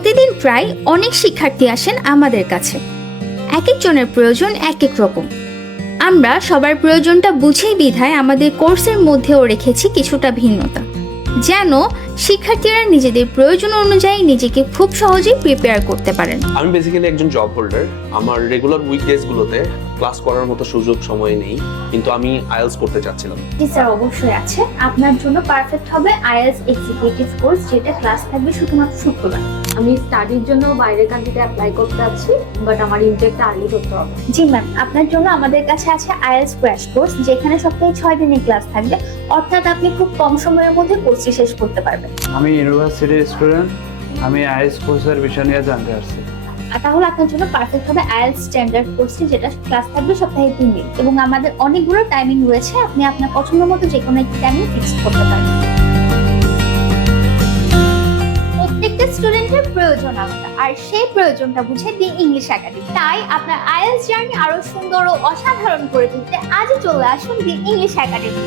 প্রতিদিন প্রায় অনেক শিক্ষার্থী আসেন আমাদের কাছে। এক একজনের প্রয়োজন এক এক রকম। আমরা সবার প্রয়োজনটা বুঝেই বিধায় আমাদের কোর্সের মধ্যেও রেখেছি কিছুটা ভিন্নতা, যেন শিক্ষার্থীরা নিজেদের প্রয়োজন অনুযায়ী নিজেকে খুব সহজেই প্রিপেয়ার করতে পারেন। আমি বেসিক্যালি একজন জব হোল্ডার। আমার রেগুলার উইকডেজ গুলোতে ক্লাস করার মতো সুযোগ সময় নেই, কিন্তু আমি আইএলটিএস করতে চাচ্ছিলাম। জি স্যার, অবশ্যই আছে। আপনার জন্য পারফেক্ট হবে আইএলটিএস এক্সিকিউটিভ কোর্স, যেটা ক্লাস থাকবে শুধুমাত্র শুক্রবার। আমি স্টাডির জন্য বাইরের কান্ট্রিতে অ্যাপ্লাই করতে যাচ্ছি, বাট আমার ইনটেকটা আর্লি করতে হবে। জি ম্যাম, আপনার জন্য আমাদের কাছে আছে আইএলটিএস ক্র্যাশ কোর্স, যেখানে সপ্তাহে 6 দিনের ক্লাস থাকবে, অর্থাৎ আপনি খুব কম সময়ের মধ্যে কোর্সটি শেষ করতে পারবেন। আমি ইউনিভার্সিটির স্টুডেন্ট, আমি আইএলটিএস কোর্সের বিষয় নিয়ে জানতে আসছি। আর তাহলে আপনার জন্য পারফেক্ট হবে আইএলটিএস স্ট্যান্ডার্ড কোর্সটি, যেটা ক্লাস থাকবে সপ্তাহে 3 দিন, এবং আমাদের অনেকগুলো টাইমিং রয়েছে। আপনি আপনার পছন্দ মতো যে কোনো একটি টাইমিং ফিক্স করতে পারেন। প্রত্যেকটা স্টুডেন্টের প্রয়োজন আলাদা, আর সেই প্রয়োজনটা বুঝে দি ইংলিশ একাডেমি। তাই আপনার আইএলটিএস জার্নি আরো সুন্দর ও অসাধারণ করে তুলতে আজই চলে আসুন দি ইংলিশ একাডেমি।